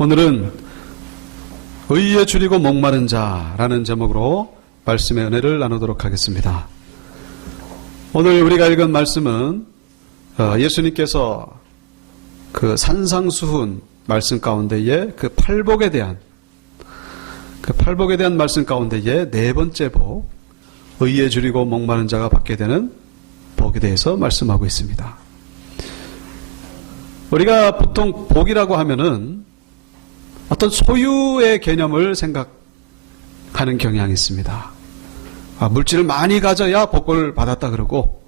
오늘은 의에 줄이고 목마른 자라는 제목으로 말씀의 은혜를 나누도록 하겠습니다. 오늘 우리가 읽은 말씀은 예수님께서 그 산상수훈 말씀 가운데에 그 팔복에 대한 말씀 가운데에 네 번째 복, 의에 줄이고 목마른 자가 받게 되는 복에 대해서 말씀하고 있습니다. 우리가 보통 복이라고 하면은 어떤 소유의 개념을 생각하는 경향이 있습니다. 물질을 많이 가져야 복을 받았다 그러고,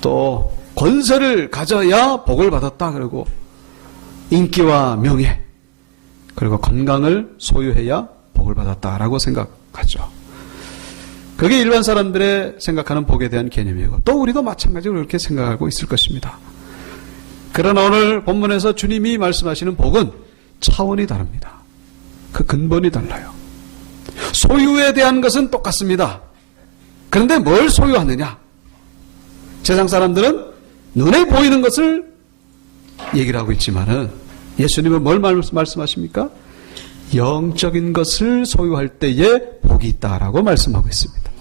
또 권세를 가져야 복을 받았다 그러고, 인기와 명예, 그리고 건강을 소유해야 복을 받았다라고 생각하죠. 그게 일반 사람들의 생각하는 복에 대한 개념이고, 또 우리도 마찬가지로 그렇게 생각하고 있을 것입니다. 그러나 오늘 본문에서 주님이 말씀하시는 복은 차원이 다릅니다. 그 근본이 달라요. 소유에 대한 것은 똑같습니다. 그런데 뭘 소유하느냐? 세상 사람들은 눈에 보이는 것을 얘기를 하고 있지만은 예수님은 뭘 말씀하십니까? 영적인 것을 소유할 때에 복이 있다라고 말씀하고 있습니다.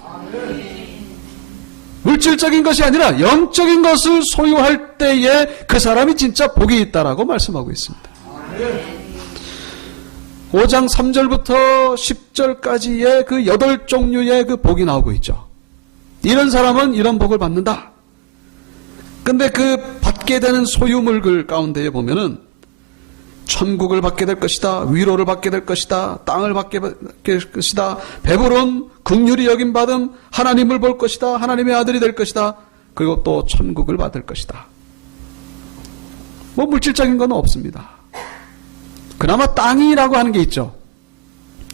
물질적인 것이 아니라 영적인 것을 소유할 때에 그 사람이 진짜 복이 있다라고 말씀하고 있습니다. 5장 3절부터 10절까지의 그 8종류의 그 복이 나오고 있죠. 이런 사람은 이런 복을 받는다. 근데 그 받게 되는 소유물들 가운데에 보면은 천국을 받게 될 것이다, 위로를 받게 될 것이다, 땅을 받게 될 것이다, 배부른 긍휼히 여김받음, 하나님을 볼 것이다, 하나님의 아들이 될 것이다, 그리고 또 천국을 받을 것이다. 뭐 물질적인 건 없습니다. 그나마 땅이라고 하는 게 있죠.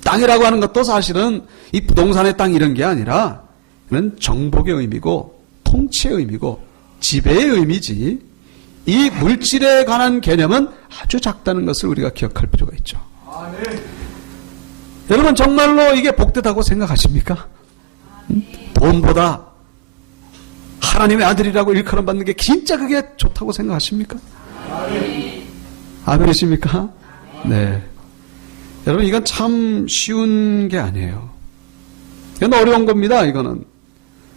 땅이라고 하는 것도 사실은 이 부동산의 땅 이런 게 아니라 그는 정복의 의미고 통치의 의미고 지배의 의미지, 이 물질에 관한 개념은 아주 작다는 것을 우리가 기억할 필요가 있죠. 여러분 정말로 이게 복되다고 생각하십니까? 돈보다 하나님의 아들이라고 일컬음 받는 게 진짜 그게 좋다고 생각하십니까? 아멘이십니까? 네. 여러분 이건 참 쉬운 게 아니에요. 이건 어려운 겁니다. 이거는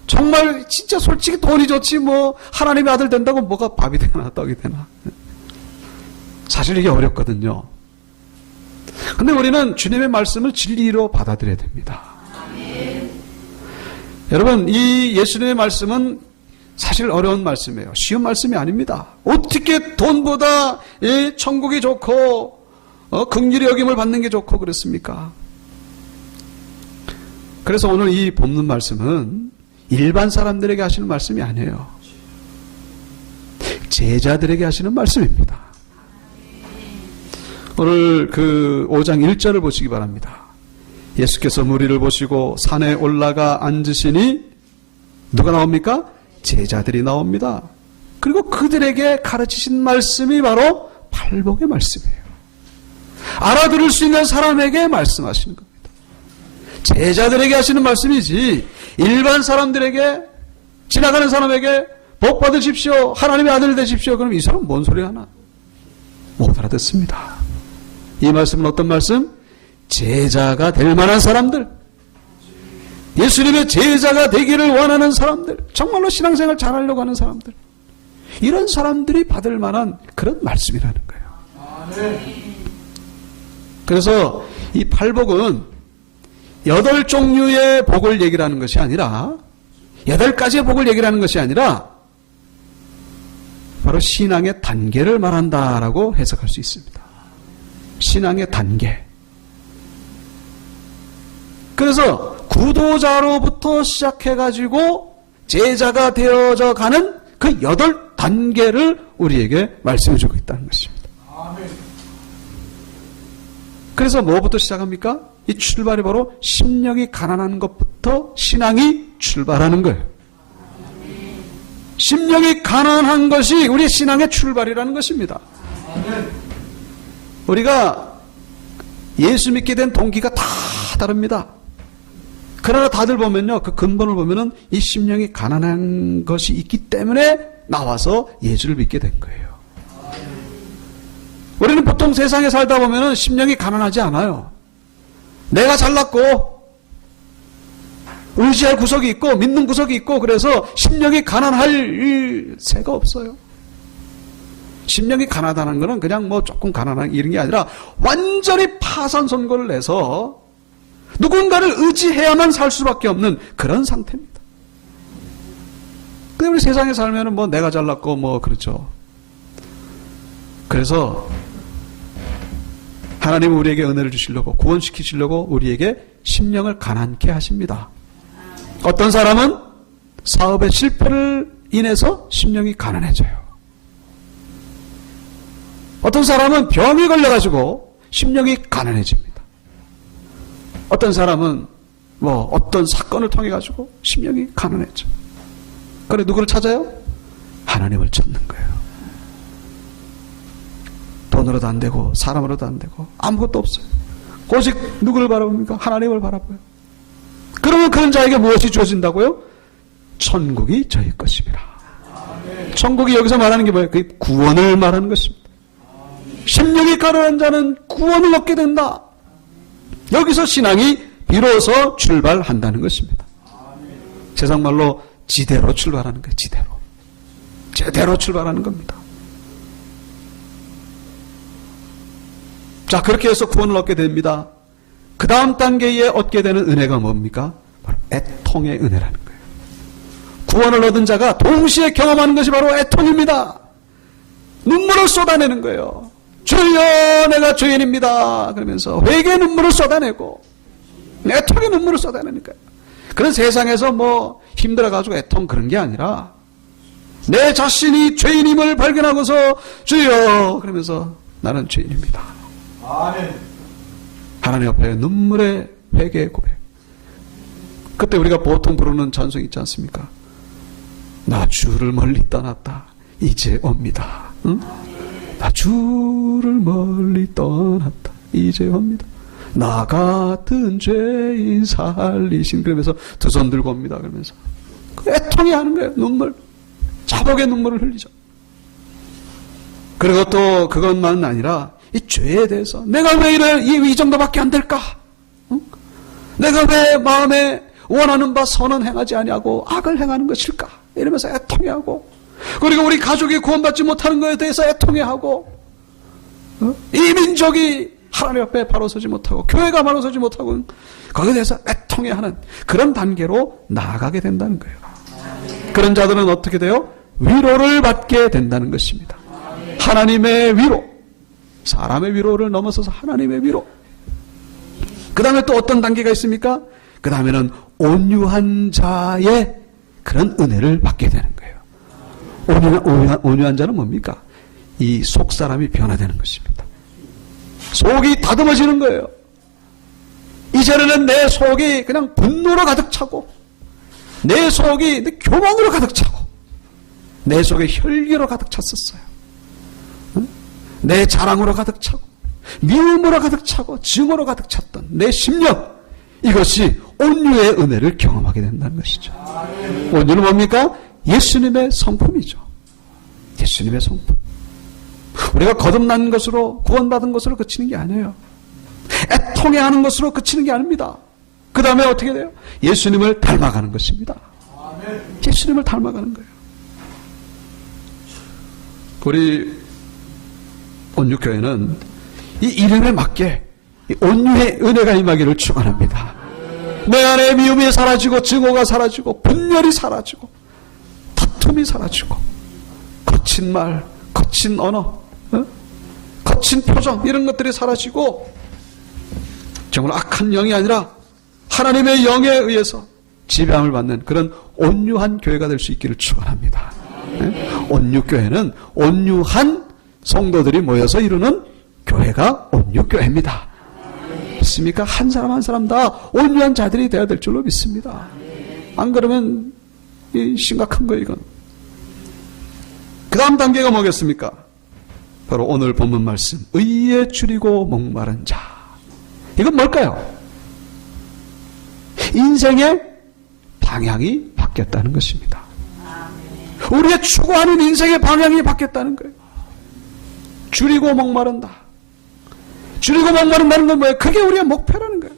정말 진짜 솔직히 돈이 좋지 뭐 하나님의 아들 된다고 뭐가 밥이 되나 떡이 되나. 사실 이게 어렵거든요. 근데 우리는 주님의 말씀을 진리로 받아들여야 됩니다. 여러분 이 예수님의 말씀은 사실 어려운 말씀이에요. 쉬운 말씀이 아닙니다. 어떻게 돈보다 이 천국이 좋고 긍휼히 여김을 받는 게 좋고 그렇습니까? 그래서 오늘 이 본문 말씀은 일반 사람들에게 하시는 말씀이 아니에요. 제자들에게 하시는 말씀입니다. 오늘 그 5장 1절을 보시기 바랍니다. 예수께서 무리를 보시고 산에 올라가 앉으시니 누가 나옵니까? 제자들이 나옵니다. 그리고 그들에게 가르치신 말씀이 바로 팔복의 말씀이에요. 알아들을 수 있는 사람에게 말씀하시는 겁니다. 제자들에게 하시는 말씀이지 일반 사람들에게, 지나가는 사람에게 복 받으십시오, 하나님의 아들 되십시오, 그럼 이 사람 뭔 소리 하나? 못 알아듣습니다. 이 말씀은 어떤 말씀? 제자가 될 만한 사람들, 예수님의 제자가 되기를 원하는 사람들, 정말로 신앙생활 잘하려고 하는 사람들, 이런 사람들이 받을 만한 그런 말씀이라는 거예요. 그래서 이 팔복은 8종류의 복을 얘기를 하는 것이 아니라, 8가지의 복을 얘기를 하는 것이 아니라 바로 신앙의 단계를 말한다라고 해석할 수 있습니다. 신앙의 단계. 그래서 구도자로부터 시작해가지고 제자가 되어져 가는 그 8단계를 우리에게 말씀해주고 있다는 것입니다. 그래서 뭐부터 시작합니까? 이 출발이 바로 심령이 가난한 것부터 신앙이 출발하는 거예요. 심령이 가난한 것이 우리의 신앙의 출발이라는 것입니다. 우리가 예수 믿게 된 동기가 다 다릅니다. 그러나 다들 보면요, 그 근본을 보면은 이 심령이 가난한 것이 있기 때문에 나와서 예수를 믿게 된 거예요. 우리는 보통 세상에 살다 보면은 심령이 가난하지 않아요. 내가 잘났고 의지할 구석이 있고 믿는 구석이 있고 그래서 심령이 가난할 새가 없어요. 심령이 가난하다는 것은 그냥 뭐 조금 가난한 이런 게 아니라 완전히 파산선고를 내서 누군가를 의지해야만 살 수밖에 없는 그런 상태입니다. 근데 우리 세상에 살면은 뭐 내가 잘났고 뭐 그렇죠. 그래서 하나님은 우리에게 은혜를 주시려고 구원시키시려고 우리에게 심령을 가난케 하십니다. 어떤 사람은 사업의 실패를 인해서 심령이 가난해져요. 어떤 사람은 병이 걸려가지고 심령이 가난해집니다. 어떤 사람은 뭐 어떤 사건을 통해 가지고 심령이 가난해져. 그래 누구를 찾아요? 하나님을 찾는 거예요. 돈으로도 안 되고 사람으로도 안 되고 아무것도 없어요. 오직 누구를 바라봅니까? 하나님을 바라봐요. 그러면 그런 자에게 무엇이 주어진다고요? 천국이 저희 것입니다. 천국이 여기서 말하는 게 뭐예요? 그 구원을 말하는 것입니다. 심령이 가난한 자는 구원을 얻게 된다. 여기서 신앙이 비로소 출발한다는 것입니다. 세상 말로 지대로 출발하는 거예요. 지대로. 제대로 출발하는 겁니다. 자, 그렇게 해서 구원을 얻게 됩니다. 그 다음 단계에 얻게 되는 은혜가 뭡니까? 바로 애통의 은혜라는 거예요. 구원을 얻은 자가 동시에 경험하는 것이 바로 애통입니다. 눈물을 쏟아내는 거예요. 주여 내가 죄인입니다. 그러면서 회개의 눈물을 쏟아내고 애통의 눈물을 쏟아내는 거예요. 그런 세상에서 뭐 힘들어가지고 애통 그런 게 아니라 내 자신이 죄인임을 발견하고서 주여 그러면서 나는 죄인입니다. 아멘. 하나님 앞에 눈물의 회개의 고백. 그때 우리가 보통 부르는 찬송 있지 않습니까? 나 주를 멀리 떠났다 이제 옵니다. 응? 나 주를 멀리 떠났다 이제 옵니다. 나 같은 죄인 살리신. 그러면서 두 손 들고 옵니다. 그러면서 애통이 하는 거예요. 눈물, 자복의 눈물을 흘리죠. 그리고 또 그것만은 아니라 이 죄에 대해서 내가 왜 이래 이 정도밖에 안 될까? 응? 내가 왜 마음에 원하는 바 선은 행하지 아니하고 악을 행하는 것일까? 이러면서 애통해하고, 그리고 우리 가족이 구원받지 못하는 것에 대해서 애통해하고, 이 민족이 하나님 앞에 바로 서지 못하고 교회가 바로 서지 못하고 거기에 대해서 애통해하는 그런 단계로 나아가게 된다는 거예요. 그런 자들은 어떻게 돼요? 위로를 받게 된다는 것입니다. 하나님의 위로, 사람의 위로를 넘어서서 하나님의 위로. 그 다음에 또 어떤 단계가 있습니까? 그 다음에는 온유한 자의 그런 은혜를 받게 되는 거예요. 온유한 자는 뭡니까? 이 속사람이 변화되는 것입니다. 속이 다듬어지는 거예요. 이전에는 내 속이 그냥 분노로 가득 차고, 내 속이 내 교만으로 가득 차고, 내 속에 혈기로 가득 찼었어요. 내 자랑으로 가득 차고, 미움으로 가득 차고, 증오로 가득 찼던 내 심령, 이것이 온유의 은혜를 경험하게 된다는 것이죠. 온유는 뭡니까? 예수님의 성품이죠. 예수님의 성품. 우리가 거듭난 것으로, 구원받은 것으로 그치는 게 아니에요. 애통해하는 것으로 그치는 게 아닙니다. 그 다음에 어떻게 돼요? 예수님을 닮아가는 것입니다. 예수님을 닮아가는 거예요. 우리 온유교회는 이 이름에 맞게 이 온유의 은혜가 임하기를 축원합니다. 내 안에 미움이 사라지고, 증오가 사라지고, 분열이 사라지고, 다툼이 사라지고, 거친 말, 거친 언어, 거친 표정, 이런 것들이 사라지고, 정말 악한 영이 아니라 하나님의 영에 의해서 지배함을 받는 그런 온유한 교회가 될 수 있기를 축원합니다. 온유교회는 온유한 성도들이 모여서 이루는 교회가 온유교회입니다. 믿습니까? 한 사람 한 사람 다 온유한 자들이 되어야 될 줄로 믿습니다. 안 그러면 심각한 거예요, 이건. 그 다음 단계가 뭐겠습니까? 바로 오늘 본문 말씀, 의에 줄이고 목마른 자. 이건 뭘까요? 인생의 방향이 바뀌었다는 것입니다. 우리의 추구하는 인생의 방향이 바뀌었다는 거예요. 줄이고 목마른다. 줄이고 목마른다는 건 뭐예요? 그게 우리의 목표라는 거예요.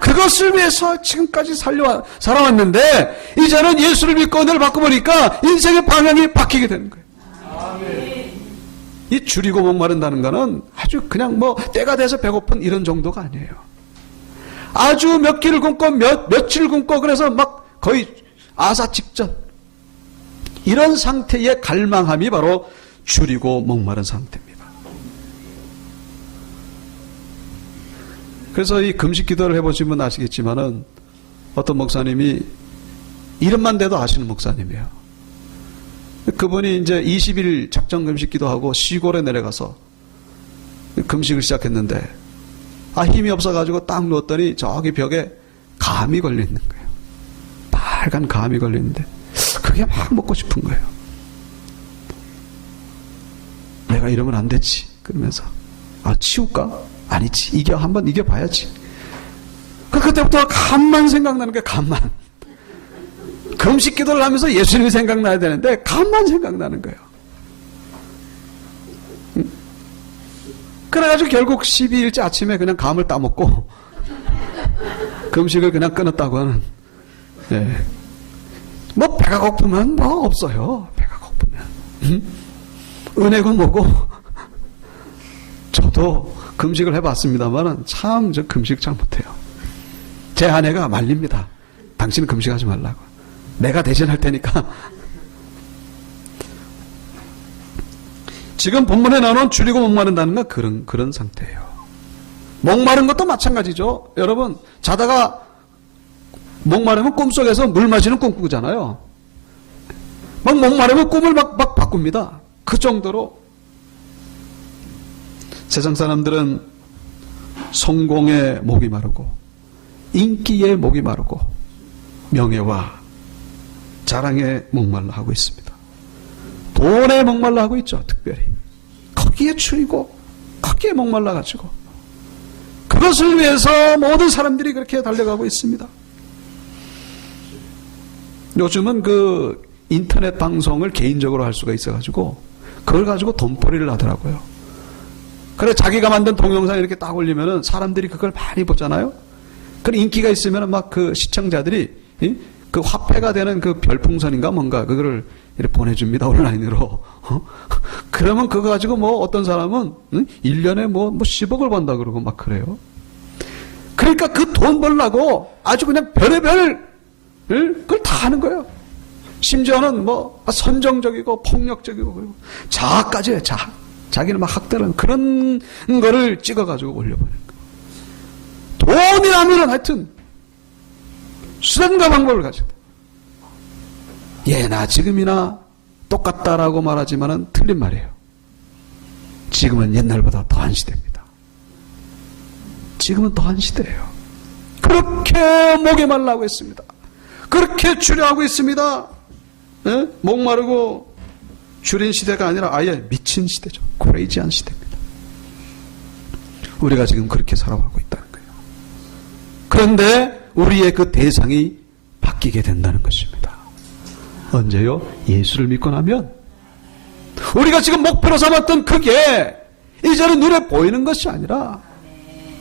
그것을 위해서 지금까지 살아왔는데 이제는 예수를 믿고 은혜를 받고 보니까 인생의 방향이 바뀌게 되는 거예요. 이 줄이고 목마른다는 거는 아주 그냥 뭐 때가 돼서 배고픈 이런 정도가 아니에요. 아주 몇 끼를 굶고 며칠 굶고 그래서 막 거의 아사 직전 이런 상태의 갈망함이 바로 줄이고 목마른 상태입니다. 그래서 이 금식 기도를 해보시면 아시겠지만은 어떤 목사님이 이름만 대도 아시는 목사님이에요. 그분이 이제 20일 작정 금식 기도하고 시골에 내려가서 금식을 시작했는데 힘이 없어가지고 딱 누웠더니 저기 벽에 감이 걸려 있는 거예요. 빨간 감이 걸려 있는데 그게 막 먹고 싶은 거예요. 내가 이러면 안 되지. 그러면서 치울까? 아니지. 한번 이겨봐야지. 그때부터 감만 생각나는 거예요. 감만. 금식 기도를 하면서 예수님이 생각나야 되는데 감만 생각나는 거예요. 그래가지고 결국 12일째 아침에 그냥 감을 따먹고 금식을 그냥 끊었다고 하는. 예. 뭐 배가 고프면 뭐 없어요. 배가 고프면. 은혜가 뭐고. 저도 금식을 해봤습니다만 참 저 금식 잘 못해요. 제 아내가 말립니다. 당신은 금식하지 말라고. 내가 대신할 테니까. 지금 본문에 나오는 줄이고 목마른다는 건 그런 상태예요. 목마른 것도 마찬가지죠. 여러분 자다가 목마르면 꿈속에서 물 마시는 꿈 꾸잖아요. 막 목마르면 꿈을 막 바꿉니다. 그 정도로 세상 사람들은 성공에 목이 마르고 인기에 목이 마르고 명예와 자랑에 목말라 하고 있습니다. 돈에 목말라 하고 있죠. 특별히 거기에 추이고 거기에 목말라 가지고 그것을 위해서 모든 사람들이 그렇게 달려가고 있습니다. 요즘은 그 인터넷 방송을 개인적으로 할 수가 있어가지고 그걸 가지고 돈벌이를 하더라고요. 그래 자기가 만든 동영상 이렇게 딱 올리면은 사람들이 그걸 많이 보잖아요. 그 인기가 있으면은 막 그 시청자들이 그 화폐가 되는 그 별풍선인가 뭔가 그거를 이렇게 보내줍니다. 온라인으로. 그러면 그거 가지고 뭐 어떤 사람은 1년에 뭐 10억을 번다 그러고 막 그래요. 그러니까 그 돈 벌려고 아주 그냥 별의별 그걸 다 하는 거예요. 심지어는 뭐 선정적이고 폭력적이고 그리고 자아까지 해요. 자기는 막 학대하는 그런 거를 찍어가지고 올려보는 거예요. 돈이라면 하여튼 수단과 방법을 가지고 예나 지금이나 똑같다라고 말하지만은 틀린 말이에요. 지금은 옛날보다 더한 시대입니다. 지금은 더한 시대예요. 그렇게 목이 말라고 했습니다. 그렇게 주려하고 있습니다. 네? 목마르고 줄인 시대가 아니라 아예 미친 시대죠. 크레이지한 시대입니다. 우리가 지금 그렇게 살아가고 있다는 거예요. 그런데 우리의 그 대상이 바뀌게 된다는 것입니다. 언제요? 예수를 믿고 나면 우리가 지금 목표로 삼았던 그게 이제는 눈에 보이는 것이 아니라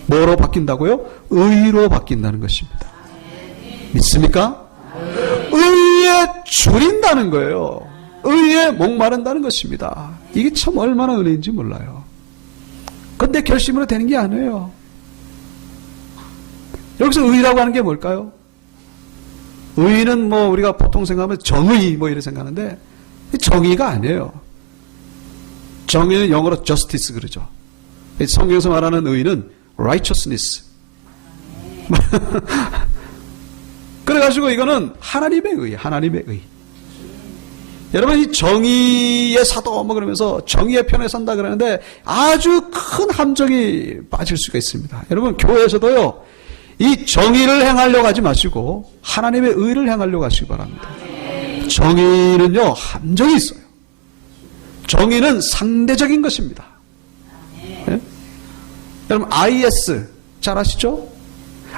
뭐로 바뀐다고요? 의로 바뀐다는 것입니다. 믿습니까? 의에 줄인다는 거예요. 의에 목마른다는 것입니다. 이게 참 얼마나 은혜인지 몰라요. 그런데 결심으로 되는 게 아니에요. 여기서 의라고 하는 게 뭘까요? 의는 뭐 우리가 보통 생각하면 정의 뭐 이렇게 생각하는데 정의가 아니에요. 정의는 영어로 justice 그러죠. 성경에서 말하는 의는 righteousness. 그래가지고 이거는 하나님의 의, 하나님의 의. 여러분 이 정의의 사도 뭐 그러면서 정의의 편에 선다 그러는데 아주 큰 함정이 빠질 수가 있습니다. 여러분 교회에서도요 이 정의를 행하려고 하지 마시고 하나님의 의를 행하려고 하시기 바랍니다. 정의는요 함정이 있어요. 정의는 상대적인 것입니다. 네? 여러분 IS 잘 아시죠?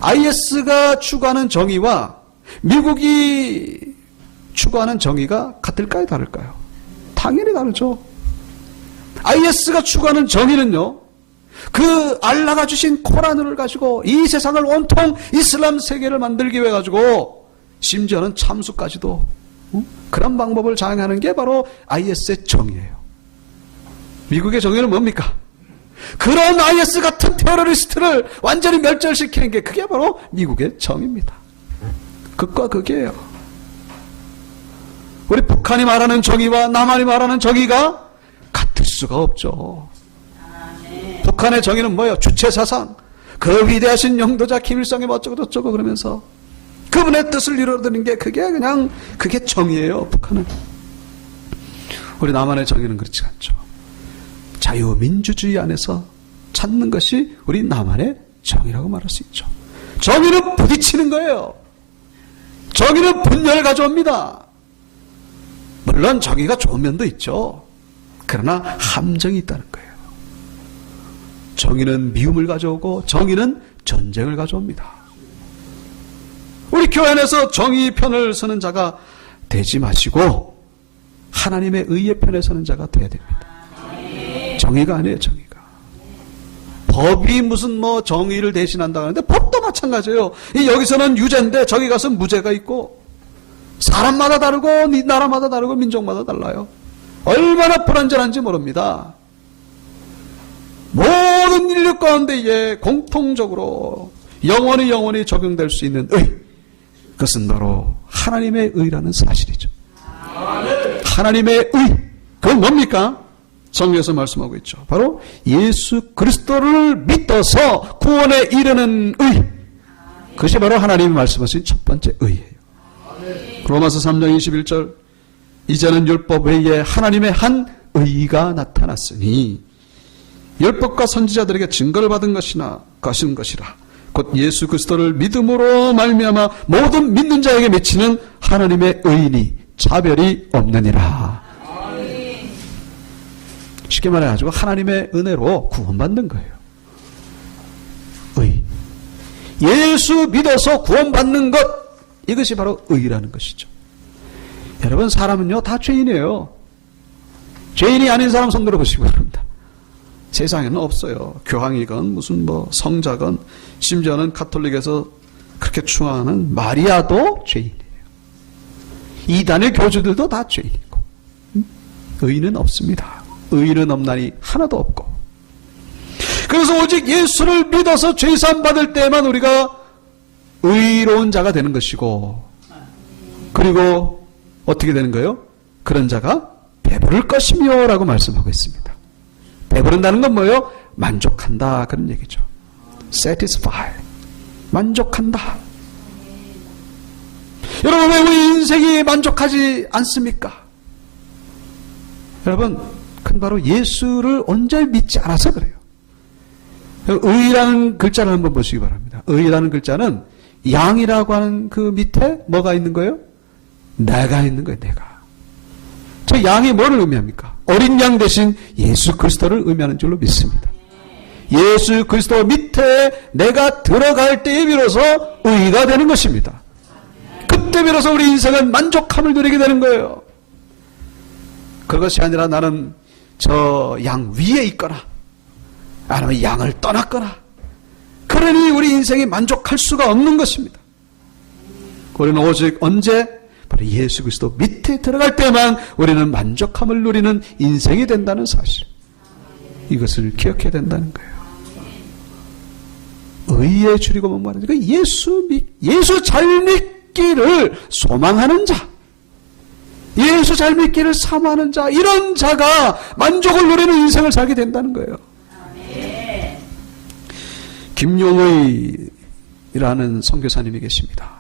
IS가 추구하는 정의와 미국이 추구하는 정의가 같을까요? 다를까요? 당연히 다르죠. IS가 추구하는 정의는요, 그 알라가 주신 코란을 가지고 이 세상을 온통 이슬람 세계를 만들기 위해 가지고 심지어는 참수까지도 그런 방법을 장악하는 게 바로 IS의 정의예요. 미국의 정의는 뭡니까? 그런 IS 같은 테러리스트를 완전히 멸절시키는 게 그게 바로 미국의 정의입니다. 극과 극이에요. 우리 북한이 말하는 정의와 남한이 말하는 정의가 같을 수가 없죠. 북한의 정의는 뭐예요? 주체사상. 그 위대하신 영도자 김일성이 어쩌고 저쩌고 그러면서 그분의 뜻을 이루어드는 게 그게 정의예요. 북한은. 우리 남한의 정의는 그렇지 않죠. 자유민주주의 안에서 찾는 것이 우리 남한의 정의라고 말할 수 있죠. 정의는 부딪히는 거예요. 정의는 분열을 가져옵니다. 물론 정의가 좋은 면도 있죠. 그러나 함정이 있다는 거예요. 정의는 미움을 가져오고 정의는 전쟁을 가져옵니다. 우리 교회 안에서 정의 편을 서는 자가 되지 마시고 하나님의 의의 편에 서는 자가 되어야 됩니다. 정의가 아니에요. 정의가. 법이 무슨 정의를 대신한다 하는데 법도 마찬가지예요. 여기서는 유죄인데 저기 가서 무죄가 있고 사람마다 다르고 나라마다 다르고 민족마다 달라요. 얼마나 불완전한지 모릅니다. 모든 인류 가운데 공통적으로 영원히 적용될 수 있는 의, 그것은 바로 하나님의 의라는 사실이죠. 하나님의 의, 그건 뭡니까? 성경에서 말씀하고 있죠. 바로 예수 그리스도를 믿어서 구원에 이르는 의, 그것이 바로 하나님이 말씀하신 첫 번째 의예요. 로마서 3장 21절, 이제는 율법 외에 하나님의 한 의가 나타났으니 율법과 선지자들에게 증거를 받은 것이라 곧 예수 그리스도를 믿음으로 말미암아 모든 믿는 자에게 맺히는 하나님의 의인이 차별이 없느니라. 쉽게 말해가지고 하나님의 은혜로 구원받는 거예요. 의. 예수 믿어서 구원받는 것, 이것이 바로 의라는 것이죠. 여러분, 사람은요 다 죄인이에요. 죄인이 아닌 사람 손 들어보시기 바랍니다. 세상에는 없어요. 교황이건 무슨 성자건 심지어는 가톨릭에서 그렇게 추앙하는 마리아도 죄인이에요. 이단의 교주들도 다 죄인이고 의인은 없습니다. 의인은 없나니 하나도 없고. 그래서 오직 예수를 믿어서 죄사함 받을 때만 우리가 의로운 자가 되는 것이고, 그리고 어떻게 되는 거예요? 그런 자가 배부를 것이며 라고 말씀하고 있습니다. 배부른다는 건 뭐예요? 만족한다, 그런 얘기죠. satisfy, 만족한다. 여러분, 왜 우리 인생이 만족하지 않습니까? 여러분, 그건 바로 예수를 온전히 믿지 않아서 그래요. 의라는 글자를 한번 보시기 바랍니다. 의라는 글자는 양이라고 하는 그 밑에 뭐가 있는 거예요? 내가 있는 거예요. 내가. 저 양이 뭐를 의미합니까? 어린 양 대신 예수 그리스도를 의미하는 줄로 믿습니다. 예수 그리스도 밑에 내가 들어갈 때에 비로소 의가 되는 것입니다. 그때 비로소 우리 인생은 만족함을 누리게 되는 거예요. 그것이 아니라 나는 저 양 위에 있거나 아니면 양을 떠났거나 그러니 우리 인생이 만족할 수가 없는 것입니다. 우리는 오직 언제? 바로 예수 그리스도 밑에 들어갈 때만 우리는 만족함을 누리는 인생이 된다는 사실, 이것을 기억해야 된다는 거예요. 의에 줄이고 목마른 자, 예수 잘 믿기를 소망하는 자, 예수 잘 믿기를 사모하는 자, 이런 자가 만족을 누리는 인생을 살게 된다는 거예요. 김용의라는 선교사님이 계십니다.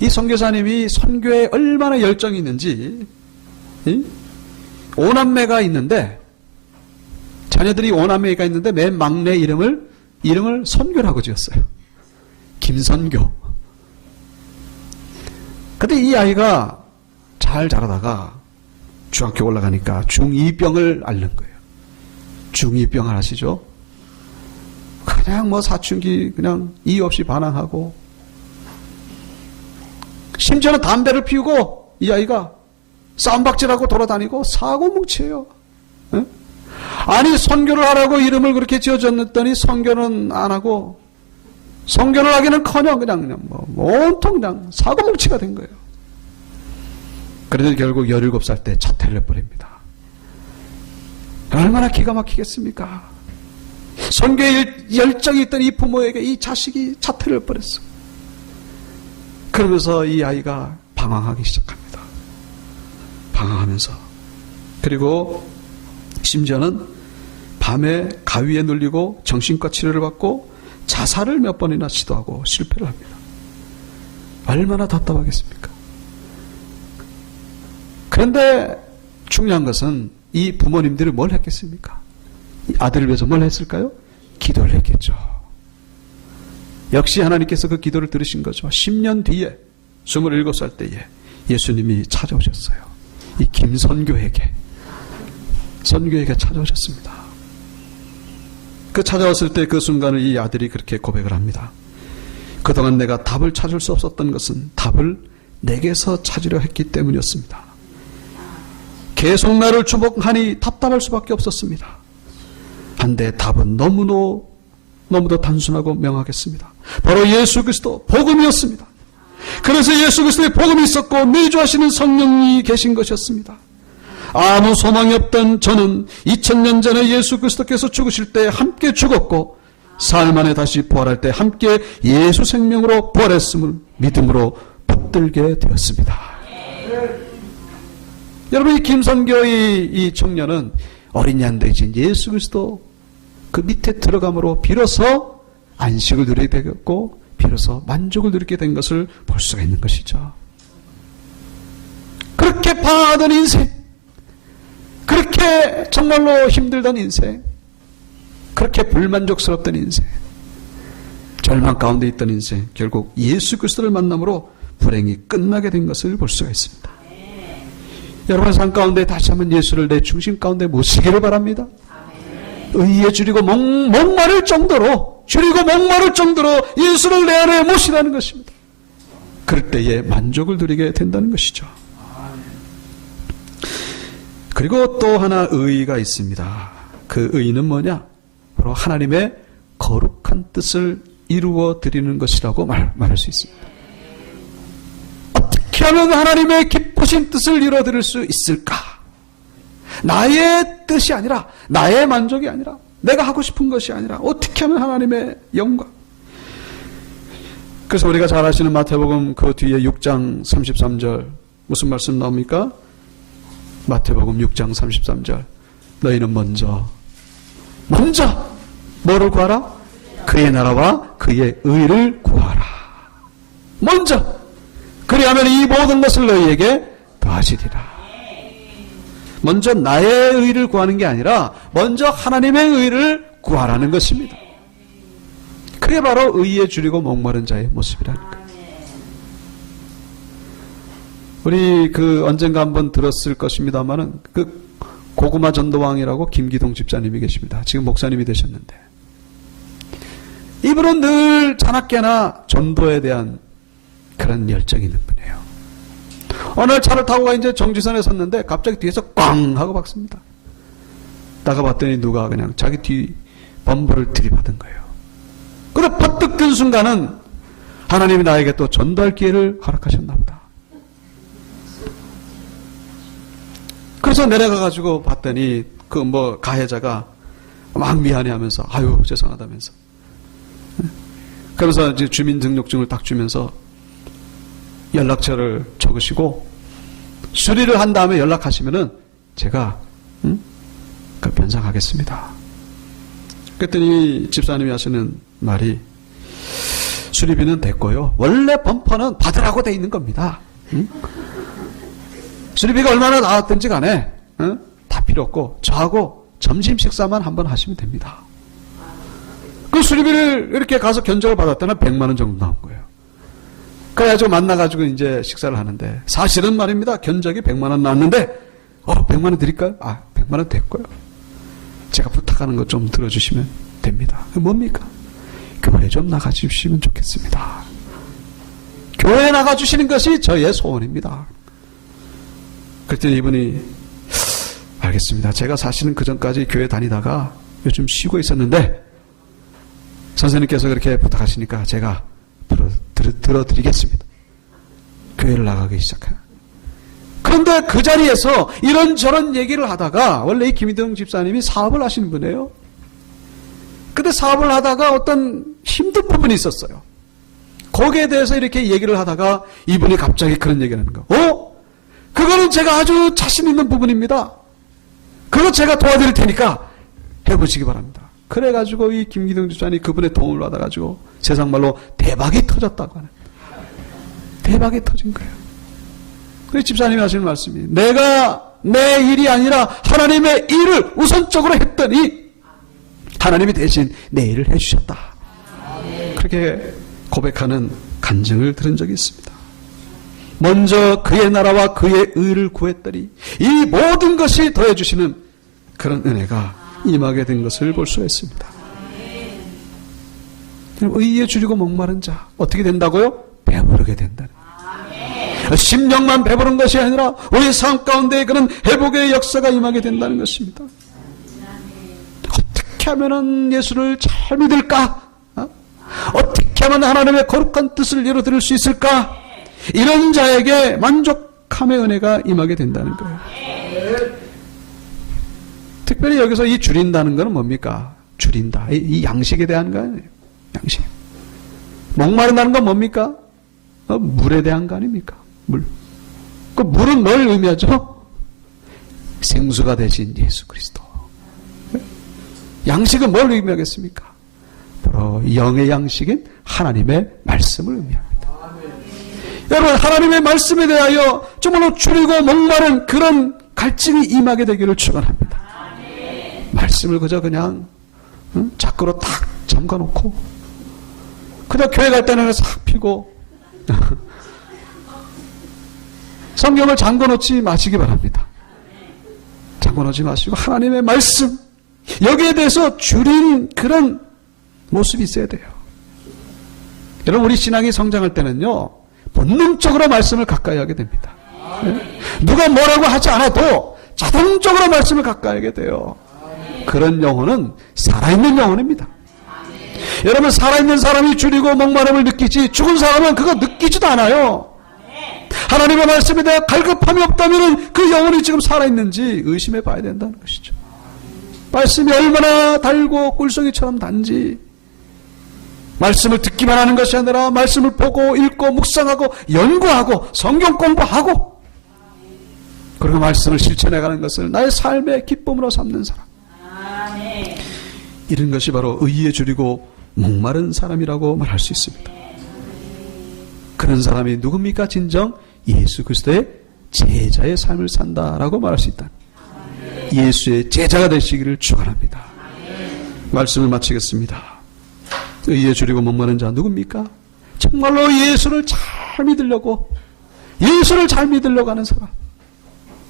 이 선교사님이 선교에 얼마나 열정이 있는지, 5남매가 있는데, 자녀들이 5남매가 있는데 맨 막내 이름을 선교라고 지었어요. 김선교. 근데 이 아이가 잘 자라다가 중학교 올라가니까 중2병을 앓는 거예요. 중2병 아시죠? 그냥 사춘기 그냥 이유 없이 반항하고, 심지어는 담배를 피우고 이 아이가 쌈박질하고 돌아다니고 사고뭉치예요. 에? 아니 선교를 하라고 이름을 그렇게 지어줬더니 선교는 안 하고 선교를 하기는커녕 그냥 온통 그냥 사고뭉치가 된 거예요. 그래서 결국 17살 때 자퇴를 해버립니다. 얼마나 기가 막히겠습니까? 선교에 열정이 있던 이 부모에게 이 자식이 자퇴를 해버렸어. 그러면서 이 아이가 방황하기 시작합니다. 방황하면서 그리고 심지어는 밤에 가위에 눌리고 정신과 치료를 받고 자살을 몇 번이나 시도하고 실패를 합니다. 얼마나 답답하겠습니까? 그런데 중요한 것은 이 부모님들이 뭘 했겠습니까? 이 아들을 위해서 뭘 했을까요? 기도를 했겠죠. 역시 하나님께서 그 기도를 들으신 거죠. 10년 뒤에 27살 때에 예수님이 찾아오셨어요. 이 김선교에게 찾아오셨습니다. 그 찾아왔을 때 그 순간을 이 아들이 그렇게 고백을 합니다. 그동안 내가 답을 찾을 수 없었던 것은 답을 내게서 찾으려 했기 때문이었습니다. 계속 나를 주목하니 답답할 수밖에 없었습니다. 한데 답은 너무도 단순하고 명확했습니다. 바로 예수 그리스도 복음이었습니다. 그래서 예수 그리스도의 복음이 있었고 내주하시는 성령이 계신 것이었습니다. 아무 소망이 없던 저는 2000년 전에 예수 그리스도께서 죽으실 때 함께 죽었고 사흘 만에 다시 부활할 때 함께 예수 생명으로 부활했음을 믿음으로 붙들게 되었습니다. 여러분, 이 김선교의 이 청년은 어린 양 되신 예수 그리스도 그 밑에 들어감으로 비로소 안식을 누리게 되었고 비로소 만족을 누리게 된 것을 볼 수가 있는 것이죠. 그렇게 방황하던 인생, 그렇게 정말로 힘들던 인생, 그렇게 불만족스럽던 인생, 절망 가운데 있던 인생, 결국 예수 그리스도를 만남으로 불행이 끝나게 된 것을 볼 수가 있습니다. 여러분 삶 가운데 다시 한번 예수를 내 중심 가운데 모시기를 바랍니다. 의에 줄이고 목마를 정도로 예수를 내 안에 모시라는 것입니다. 그럴 때에 만족을 누리게 된다는 것이죠. 그리고 또 하나 의의가 있습니다. 그 의의는 뭐냐? 바로 하나님의 거룩한 뜻을 이루어 드리는 것이라고 말할 수 있습니다. 어떻게 하면 하나님의 기쁘신 뜻을 이루어 드릴 수 있을까? 나의 뜻이 아니라, 나의 만족이 아니라, 내가 하고 싶은 것이 아니라 어떻게 하면 하나님의 영광. 그래서 우리가 잘 아시는 마태복음 그 뒤에 6장 33절 무슨 말씀 나옵니까? 마태복음 6장 33절 너희는 먼저 뭐를 구하라? 그의 나라와 그의 의를 구하라. 먼저 그리하면 이 모든 것을 너희에게 더하시리라. 먼저 나의 의를 구하는 게 아니라 먼저 하나님의 의를 구하라는 것입니다. 그게 바로 의에 줄이고 목마른 자의 모습이라는 거예요. 우리 언젠가 한번 들었을 것입니다만은 고구마 전도왕이라고 김기동 집사님이 계십니다. 지금 목사님이 되셨는데 이분은 늘 자나깨나 전도에 대한 그런 열정이 있는 분이에요. 어느 날 차를 타고 이제 정지선에 섰는데 갑자기 뒤에서 꽝 하고 박습니다. 나가봤더니 누가 그냥 자기 뒤 범퍼를 들이받은 거예요. 그런데 퍼뜩 든 순간은 하나님이 나에게 또 전도할 기회를 허락하셨나 보다. 그래서 내려가가지고 봤더니 가해자가 막 미안해하면서 아유 죄송하다면서 그래서 이제 주민등록증을 딱 주면서 연락처를 적으시고 수리를 한 다음에 연락하시면은 제가 변상하겠습니다. 그랬더니 집사님이 하시는 말이 수리비는 됐고요. 원래 범퍼는 받으라고 돼 있는 겁니다. 수리비가 얼마나 나왔든지 간에 다 필요 없고 저하고 점심 식사만 한번 하시면 됩니다. 그 수리비를 이렇게 가서 견적을 받았더니 100만 원 정도 나온 거예요. 그래가지고 만나가지고 이제 식사를 하는데 사실은 말입니다. 견적이 100만 원 나왔는데 100만 원 드릴까요? 100만 원 됐고요. 제가 부탁하는 것 좀 들어주시면 됩니다. 뭡니까? 교회 좀 나가주시면 좋겠습니다. 교회 나가주시는 것이 저의 소원입니다. 그랬더니 이분이 알겠습니다. 제가 사실은 그 전까지 교회 다니다가 요즘 쉬고 있었는데 선생님께서 그렇게 부탁하시니까 제가 들어드리겠습니다. 교회를 나가기 시작해요. 그런데 그 자리에서 이런저런 얘기를 하다가, 원래 이 김희동 집사님이 사업을 하시는 분이에요. 근데 사업을 하다가 어떤 힘든 부분이 있었어요. 거기에 대해서 이렇게 얘기를 하다가 이분이 갑자기 그런 얘기를 하는 거. 그거는 제가 아주 자신 있는 부분입니다. 그거 제가 도와드릴 테니까 해보시기 바랍니다. 그래가지고 이 김기동 집사님이 그분의 도움을 받아가지고 세상 말로 대박이 터졌다고 하는, 대박이 터진 거예요. 그래서 집사님이 하시는 말씀이, 내가 내 일이 아니라 하나님의 일을 우선적으로 했더니 하나님이 대신 내 일을 해주셨다. 그렇게 고백하는 간증을 들은 적이 있습니다. 먼저 그의 나라와 그의 의를 구했더니 이 모든 것이 더해주시는 그런 은혜가 임하게 된 것을 볼 수가 있습니다. 의에 줄이고 목마른 자 어떻게 된다고요? 배부르게 된다는 거예요. 심령만 배부른 것이 아니라 우리 삶 가운데 그런 회복의 역사가 임하게 된다는 것입니다. 어떻게 하면 예수를 잘 믿을까? 어떻게 하면 하나님의 거룩한 뜻을 이루어드릴 수 있을까? 이런 자에게 만족함의 은혜가 임하게 된다는 거예요. 특별히 여기서 이 줄인다는 것은 뭡니까? 줄인다. 이 양식에 대한 거 아니에요. 양식. 목마른다는 건 뭡니까? 물에 대한 거 아닙니까? 물. 그 물은 뭘 의미하죠? 생수가 되신 예수 그리스도. 양식은 뭘 의미하겠습니까? 바로 영의 양식인 하나님의 말씀을 의미합니다. 여러분, 하나님의 말씀에 대하여 정말로 줄이고 목마른 그런 갈증이 임하게 되기를 축원합니다. 말씀을 그냥 자꾸로 탁 잠가놓고 그냥 교회 갈 때는 싹 피고 성경을 잠궈놓지 마시기 바랍니다. 잠궈놓지 마시고 하나님의 말씀, 여기에 대해서 줄인 그런 모습이 있어야 돼요. 여러분, 우리 신앙이 성장할 때는요, 본능적으로 말씀을 가까이 하게 됩니다. 누가 뭐라고 하지 않아도 자동적으로 말씀을 가까이 하게 돼요. 그런 영혼은 살아있는 영혼입니다. 여러분, 살아있는 사람이 줄이고 목마름을 느끼지, 죽은 사람은 그거 느끼지도 않아요. 하나님의 말씀에 대한 갈급함이 없다면 그 영혼이 지금 살아있는지 의심해 봐야 된다는 것이죠. 말씀이 얼마나 달고 꿀송이처럼 단지, 말씀을 듣기만 하는 것이 아니라 말씀을 보고 읽고 묵상하고 연구하고 성경 공부하고 그리고 말씀을 실천해가는 것을 나의 삶의 기쁨으로 삼는 사람, 이런 것이 바로 의에 줄이고 목마른 사람이라고 말할 수 있습니다. 그런 사람이 누굽니까? 진정 예수 그리스도의 제자의 삶을 산다라고 말할 수 있다. 예수의 제자가 되시기를 축원합니다. 말씀을 마치겠습니다. 의에 줄이고 목마른 자 누굽니까? 정말로 예수를 잘 믿으려고, 예수를 잘 믿으려고 하는 사람,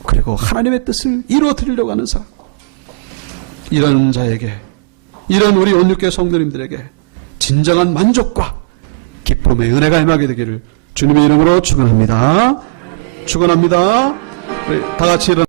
그리고 하나님의 뜻을 이루어드리려고 하는 사람, 이런 자에게, 이런 우리 온육교 성도님들에게 진정한 만족과 기쁨의 은혜가 임하게 되기를 주님의 이름으로 축원합니다. 축원합니다. 우리 다 같이 일어나